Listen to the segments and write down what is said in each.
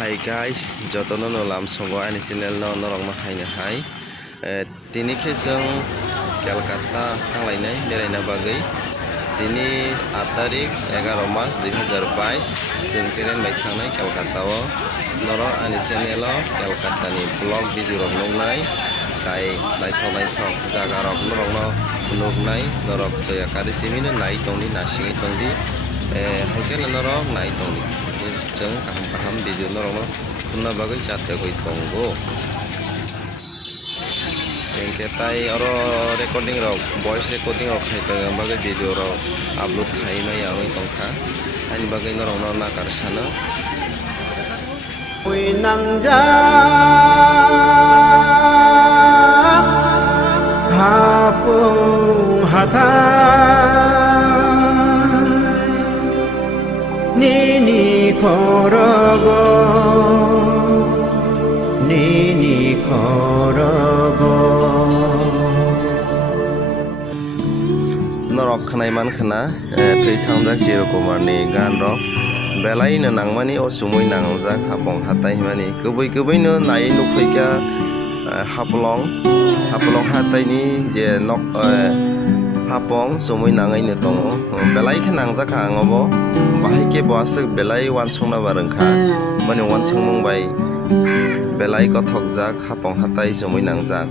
Hi guys, jotono no lam songo ani channel no norok no haino hai. Tini khe jong Kolkata thanglai beraina bagui. Tini 8 tarik 11 mas 2022 jeng train bai thangnai Kolkata o. Norok ani channel o Kolkata ni vlog video rok nugnai. Tai naithok jaga rok norok no nugnai. Norok joyakari simi no nai tongdi nasingi tongdi. Haikal norok nai tongdi. Jeng kaham video norok no punna bagai chate koi tongo. Engke tai oro recording rok voice recording rok khai tong bagai video rok upload khai ma yang tongkha. Ani bagai norok no nakar sana. Hapung hata nini korogo Norok khanai man khana tui thangjak Chiro Kumar ni gan rok belai no nangmani o sumui nangjak hapong hatai himani kubui no nai nukhuika haplong hatai ni je nok hapong sumui nangai no tongo belai khe nangjak angobo bahai ke bo asuk belai wansungna barengkha mani wansung mungbai belai kothokjak hapong hatai sumui nangjak.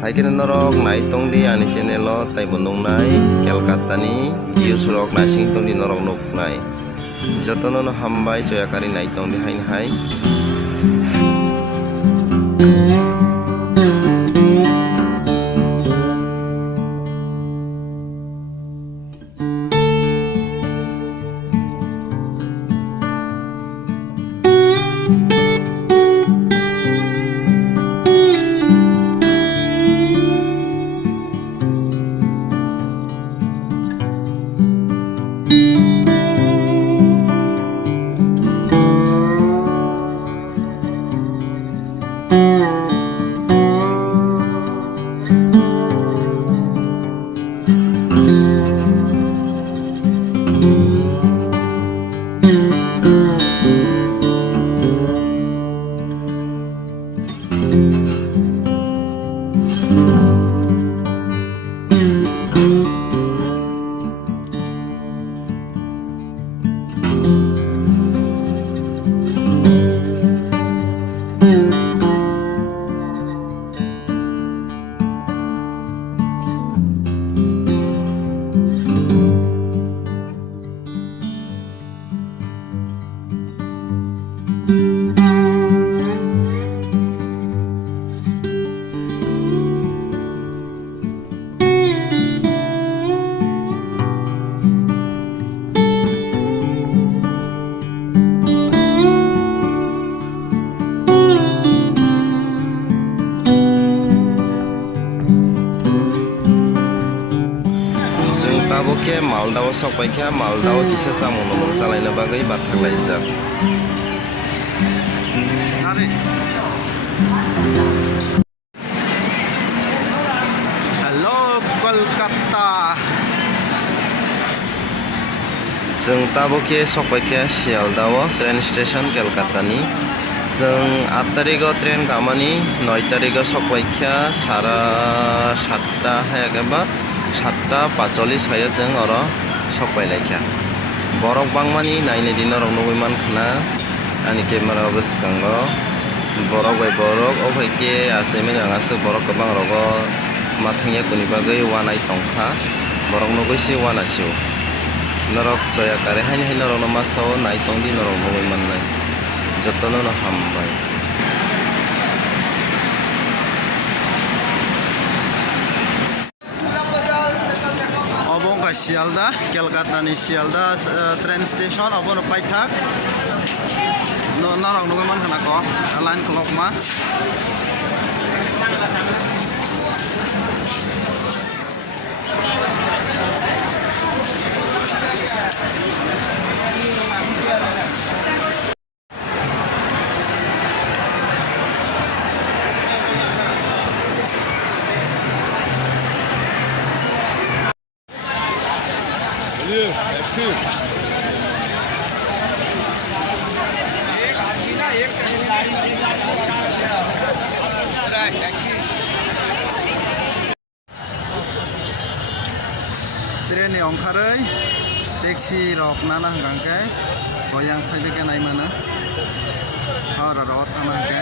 Haikene norok nai tongdi ani channel o tai bo nungnai Kolkata ni views rok nasing tongdi norok nuknai. Jotono no hambai joyakari nai tongdi haini hai. Tabo ke Malda o sok paikha Malda o kisa samung nomor chalaina bagai bathak laijak. Hello Kolkata Jeng tabo ke sok paikha Sialda o train station Kolkata ni. Jeng 8 tarik o train kamani 9 tarik o sok paikha sara 7ta hayakeba 7ta 45 haya jeng oro sok pailaikha. Borok bangmani naine di norok nugui mankhana ani camera bwskango borok bai borok o bai ke achaimani ang asuk borok kwbang rogo mathangya kuni bagui wanai tongkha borok nugui si wana siu norok joyakari haini norok no masao nai tongdi norok nugui mannai jotono no hambai. Obong Sialda Kolkata ni Sialda train station obon paithak norok nugui mankhana ko line clock ma Merci. अंखारै टेक्सि रक नाना हंगांके गोयांग साइड के नाय मानो हावड़ा रक थाना के